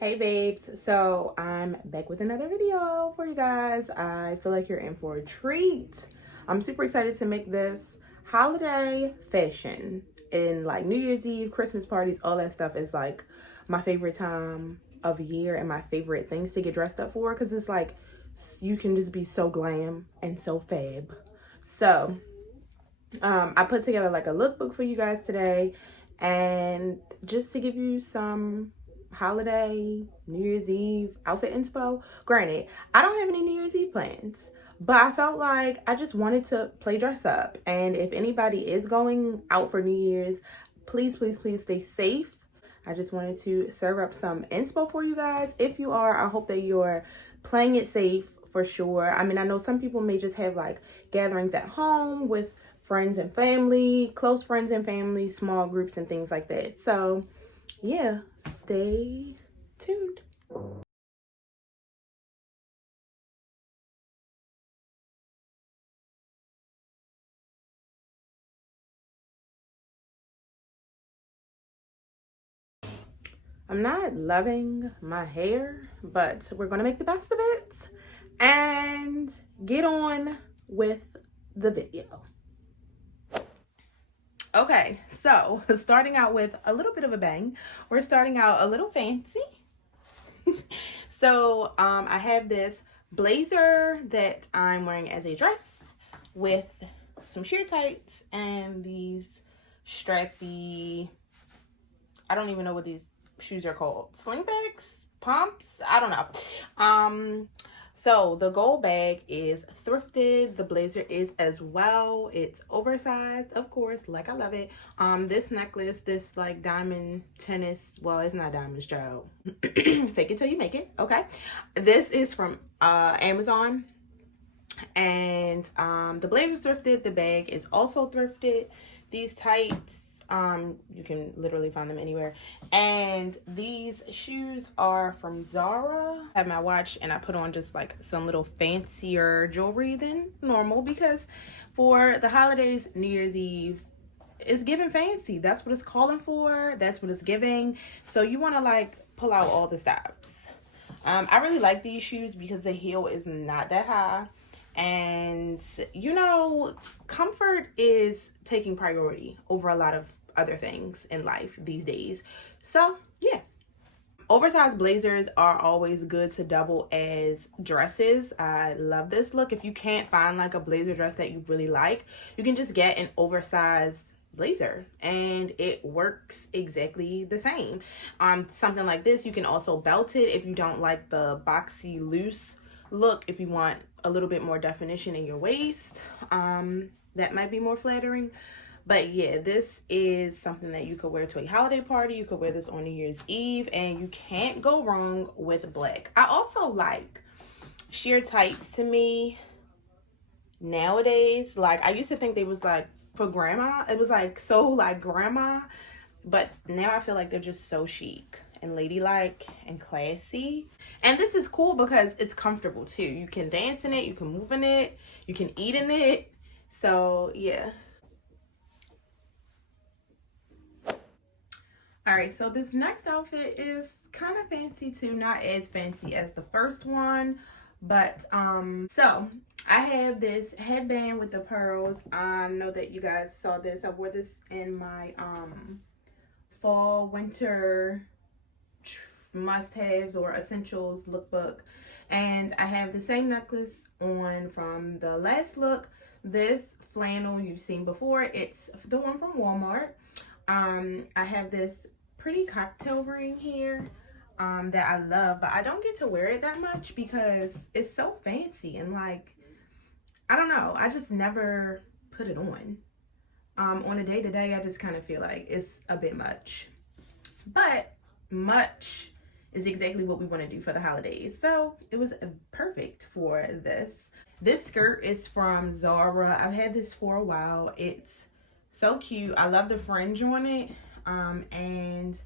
Hey babes, so I'm back with another video for you guys. I feel like you're in for a treat. I'm super excited to make this holiday fashion in like New Year's Eve, Christmas parties, all that stuff is like my favorite time of year and my favorite things to get dressed up for because it's like you can just be so glam and so fab. So I put together like a lookbook for you guys today, and just to give you some holiday New Year's Eve outfit inspo. Granted, I don't have any New Year's Eve plans, but I felt like I just wanted to play dress up. And if anybody is going out for New Year's, please stay safe. I just wanted to serve up some inspo for you guys. If you are, I hope that you're playing it safe for sure. I mean, I know some people may just have like gatherings at home with friends and family, close friends and family, small groups and things like that. So yeah, stay tuned. I'm not loving my hair, but we're gonna make the best of it and get on with the video. Okay, so starting out with a little bit of a bang, we're starting out a little fancy. So I have this blazer that I'm wearing as a dress with some sheer tights and these strappy, I don't even know what these shoes are called, slingbacks, pumps, I don't know. So the gold bag is thrifted. The blazer is as well. It's oversized, of course, like I love it. This necklace, this like diamond tennis, well, it's not diamonds, child. Fake it till you make it, okay? This is from Amazon. And the blazer's thrifted. The bag is also thrifted. These tights, you can literally find them anywhere. And these shoes are from Zara. I have my watch and I put on just like some little fancier jewelry than normal because for the holidays, New Year's Eve, it's giving fancy. That's what it's calling for. That's what it's giving. So you want to like pull out all the stops. I really like these shoes because the heel is not that high. And you know, comfort is taking priority over a lot of other things in life these days. So yeah, oversized blazers are always good to double as dresses. I love this look. If you can't find like a blazer dress that you really like, you can just get an oversized blazer and it works exactly the same. Something like this, you can also belt it if you don't like the boxy loose look. If you want a little bit more definition in your waist, that might be more flattering. But yeah, this is something that you could wear to a holiday party. You could wear this on New Year's Eve and you can't go wrong with black. I also like sheer tights. To me nowadays, like I used to think they was like for grandma. It was like so like grandma, but now I feel like they're just so chic and ladylike and classy. And this is cool because it's comfortable too. You can dance in it, you can move in it, you can eat in it. So yeah. All right, so this next outfit is kind of fancy too, not as fancy as the first one, but so I have this headband with the pearls. I know that you guys saw this. I wore this in my fall winter must-haves or essentials lookbook, and I have the same necklace on from the last look. This flannel you've seen before, it's the one from Walmart. I have this pretty cocktail ring here that I love, but I don't get to wear it that much because it's so fancy and like I don't know, I just never put it on a day-to-day. I just kind of feel like it's a bit much, but much is exactly what we want to do for the holidays, so it was perfect for this. This skirt is from Zara. I've had this for a while. It's so cute. I love the fringe on it. And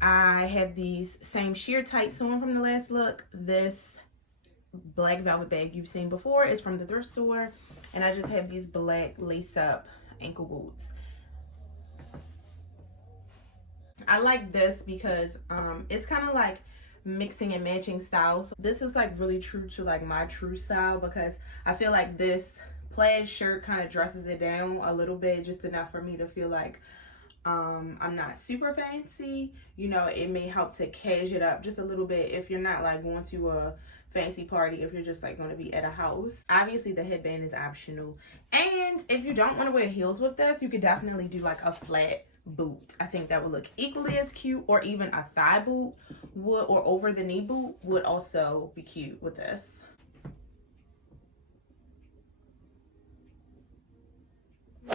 I have these same sheer tights on from the last look. This black velvet bag you've seen before is from the thrift store. And I just have these black lace up ankle boots. I like this because it's kind of like mixing and matching styles. This is like really true to like my true style, because I feel like this plaid shirt kind of dresses it down a little bit, just enough for me to feel like I'm not super fancy. You know, it may help to cash it up just a little bit if you're not like going to a fancy party, if you're just like going to be at a house. Obviously the headband is optional, and if you don't want to wear heels with this, you could definitely do like a flat boot. I think that would look equally as cute, or even a thigh boot would, or over the knee boot would also be cute with this.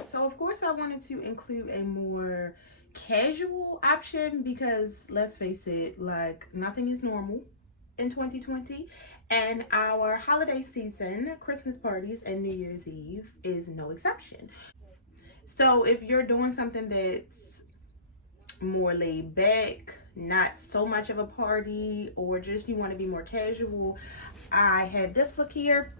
So of course I wanted to include a more casual option, because let's face it, like nothing is normal in 2020, and our holiday season, Christmas parties and New Year's Eve is no exception. So if you're doing something that's more laid back, not so much of a party, or just you want to be more casual, I have this look here.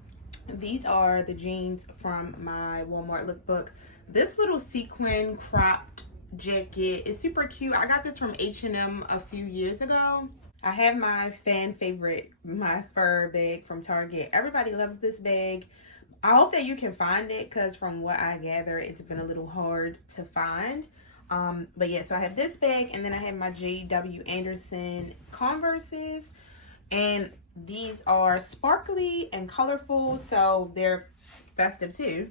These are the jeans from my Walmart lookbook. This little sequin cropped jacket is super cute. I got this from H&M a few years ago. I have my fan favorite, my fur bag from Target. Everybody loves this bag. I hope that you can find it, because from what I gather, it's been a little hard to find. But yeah, so I have this bag, and then I have my J.W. Anderson Converses, and these are sparkly and colorful, so they're festive too.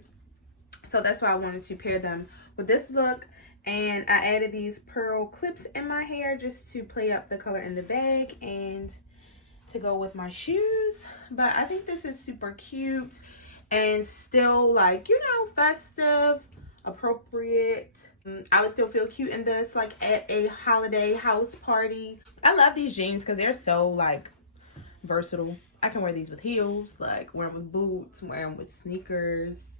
So that's why I wanted to pair them with this look. And I added these pearl clips in my hair just to play up the color in the bag and to go with my shoes. But I think this is super cute and still, like, you know, festive, appropriate. I would still feel cute in this, like at a holiday house party. I love these jeans because they're so like versatile. I can wear these with heels, like wear them with boots, wear them with sneakers.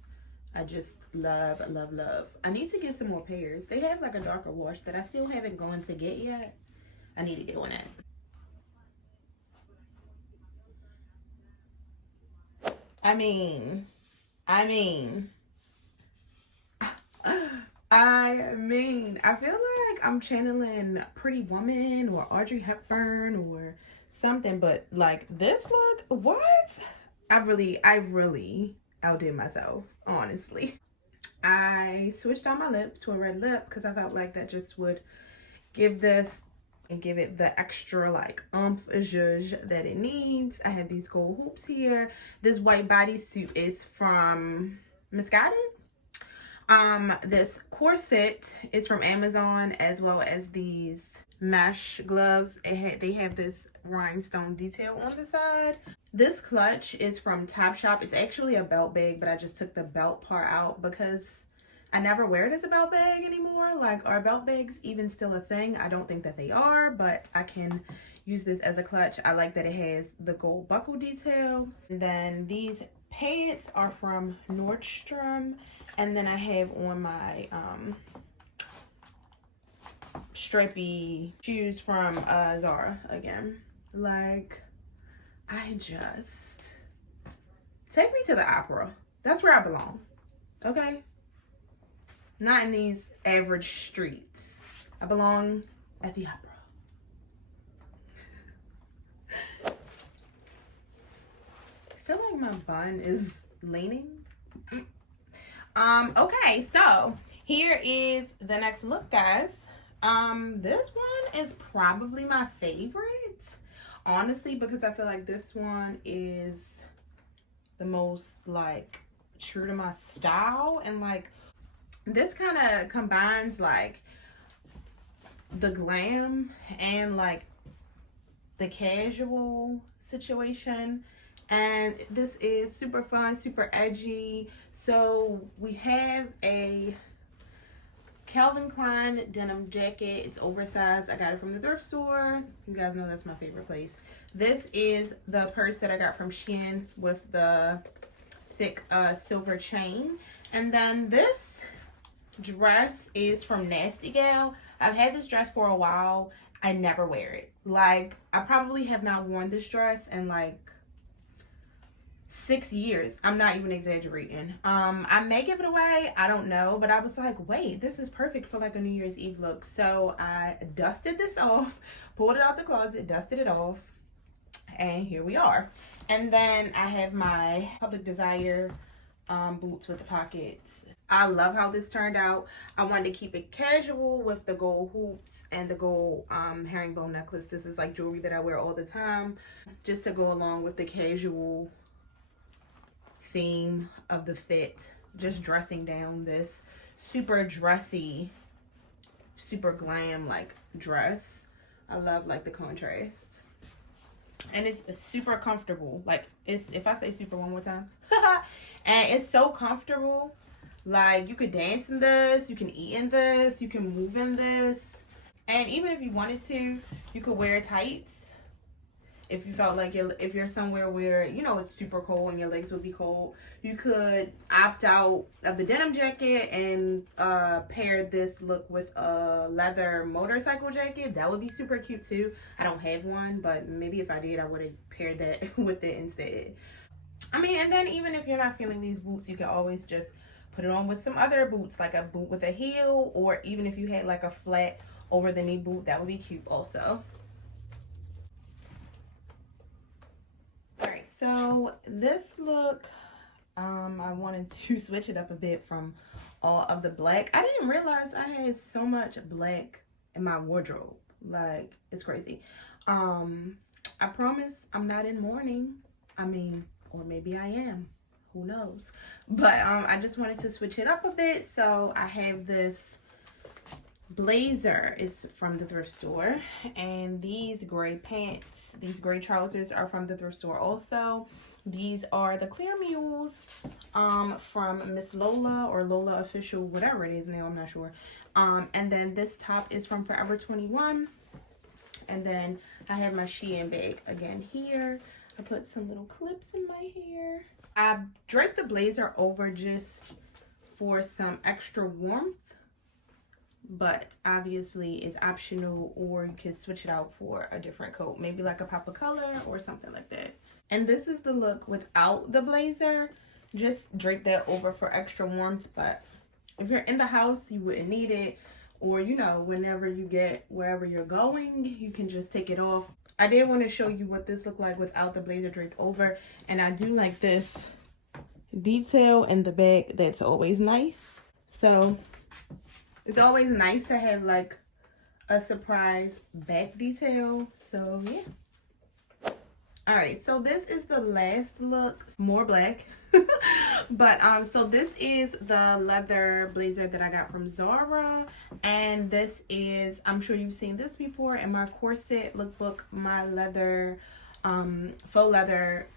I just love, love, love. I need to get some more pairs. They have like a darker wash that I still haven't gone to get yet. I need to get on that. I mean, I feel like I'm channeling Pretty Woman or Audrey Hepburn or something, but like this look, what? I really outdid myself, honestly. I switched on my lip to a red lip because I felt like that just would give this and give it the extra like oomph zhuzh that it needs. I have these gold hoops here. This white bodysuit is from Misguided. This corset is from Amazon, as well as these mesh gloves. They have this rhinestone detail on the side. This clutch is from Topshop. It's actually a belt bag, but I just took the belt part out because I never wear it as a belt bag anymore. Like, are belt bags even still a thing? I don't think that they are, but I can use this as a clutch. I like that it has the gold buckle detail. And then these pants are from Nordstrom. And then I have on my stripy shoes from Zara again. Like, I just, take me to the opera. That's where I belong, okay? Not in these average streets. I belong at the opera. I feel like my bun is leaning. Okay, so here is the next look, guys. This one is probably my favorite, honestly, because I feel like this one is the most like true to my style, and like this kind of combines like the glam and like the casual situation. And this is super fun, super edgy. So we have a Calvin Klein denim jacket. It's oversized. I got it from the thrift store. You guys know that's my favorite place. This is the purse that I got from Shein with the thick silver chain. And then this dress is from Nasty Gal. I've had this dress for a while. I never wear it. Like, I probably have not worn this dress in like 6 years. I'm not even exaggerating. I may give it away, I don't know, but I was like, wait, this is perfect for like a New Year's Eve look. So I dusted this off, pulled it out the closet, dusted it off, and here we are. And then I have my Public Desire boots with the pockets. I love how this turned out. I wanted to keep it casual with the gold hoops and the gold herringbone necklace. This is like jewelry that I wear all the time, just to go along with the casual theme of the fit. Just dressing down this super dressy, super glam like dress. I love like the contrast, and it's super comfortable. Like, it's, if I say super one more time, and it's so comfortable. Like, you could dance in this, you can eat in this, you can move in this, and even if you wanted to, you could wear tights if you felt like if you're somewhere where, you know, it's super cold and your legs would be cold. You could opt out of the denim jacket and pair this look with a leather motorcycle jacket. That would be super cute too. I don't have one, but maybe if I did, I would have paired that with it instead. I mean, and then even if you're not feeling these boots, you can always just put it on with some other boots, like a boot with a heel, or even if you had like a flat over the knee boot, that would be cute also. All right, so this look, I wanted to switch it up a bit from all of the black. I didn't realize I had so much black in my wardrobe. Like, it's crazy. I promise I'm not in mourning. I mean, or maybe I am. Who knows? But I just wanted to switch it up a bit. So I have this blazer. It's from the thrift store. And these gray pants, these gray trousers are from the thrift store also. These are the Clear Mules from Miss Lola or Lola Official, whatever it is now, I'm not sure. And then this top is from Forever 21. And then I have my Shein bag again here. I put some little clips in my hair. I draped the blazer over just for some extra warmth, but obviously it's optional, or you can switch it out for a different coat, maybe like a pop of color or something like that. And this is the look without the blazer. Just drape that over for extra warmth, but if you're in the house, you wouldn't need it, or, you know, whenever you get wherever you're going, you can just take it off. I did want to show you what this looked like without the blazer draped over. And I do like this detail in the back. That's always nice. So it's always nice to have like a surprise back detail. So yeah. All right, so this is the last look, more black. But so this is the leather blazer that I got from Zara, and this is, I'm sure you've seen this before in my corset lookbook, my leather faux leather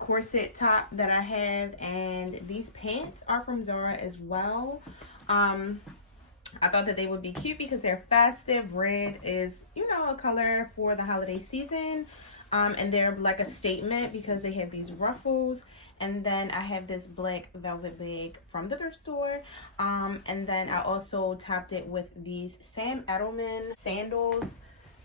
corset top that I have. And these pants are from Zara as well. I thought that they would be cute because they're festive. Red is, you know, a color for the holiday season. And they're like a statement because they have these ruffles. And then I have this black velvet bag from the thrift store. And then I also topped it with these Sam Edelman sandals.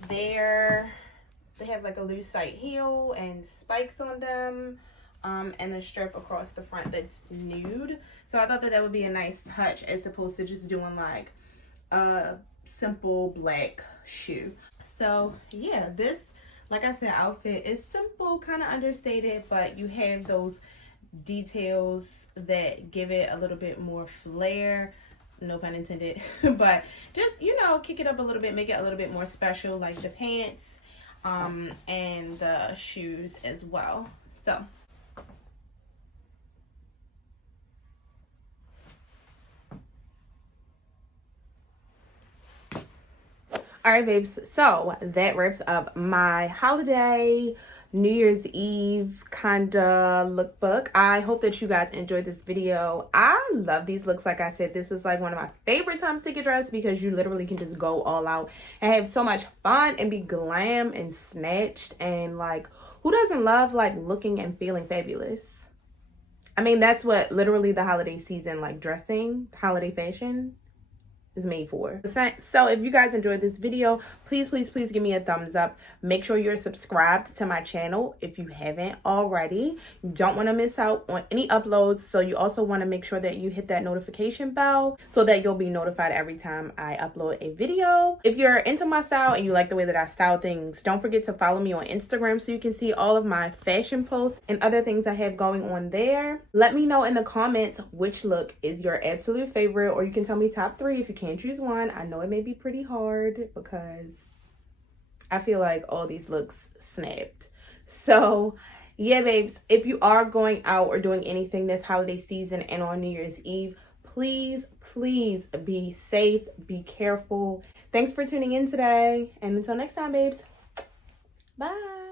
They have like a lucite heel and spikes on them. And a strip across the front that's nude. So I thought that that would be a nice touch as opposed to just doing like a simple black shoe. So yeah, this, like I said, outfit is simple, kind of understated, but you have those details that give it a little bit more flair, no pun intended. But just, you know, kick it up a little bit, make it a little bit more special, like the pants and the shoes as well. So all right, babes, so that wraps up my holiday New Year's Eve kind of lookbook. I hope that you guys enjoyed this video. I love these looks. Like I said, this is like one of my favorite times to get dressed because you literally can just go all out and have so much fun and be glam and snatched. And like, who doesn't love like looking and feeling fabulous? I mean, that's what literally the holiday season, like dressing, holiday fashion is made for. So if you guys enjoyed this video, please give me a thumbs up. Make sure you're subscribed to my channel if you haven't already. You don't want to miss out on any uploads, so you also want to make sure that you hit that notification bell so that you'll be notified every time I upload a video. If you're into my style and you like the way that I style things, don't forget to follow me on Instagram so you can see all of my fashion posts and other things I have going on there. Let me know in the comments which look is your absolute favorite, or you can tell me top 3 if you can't choose one. I know it may be pretty hard because I feel like all these looks snapped. So yeah, babes, if you are going out or doing anything this holiday season and on New Year's Eve, please be safe, be careful. Thanks for tuning in today, and until next time, babes, bye.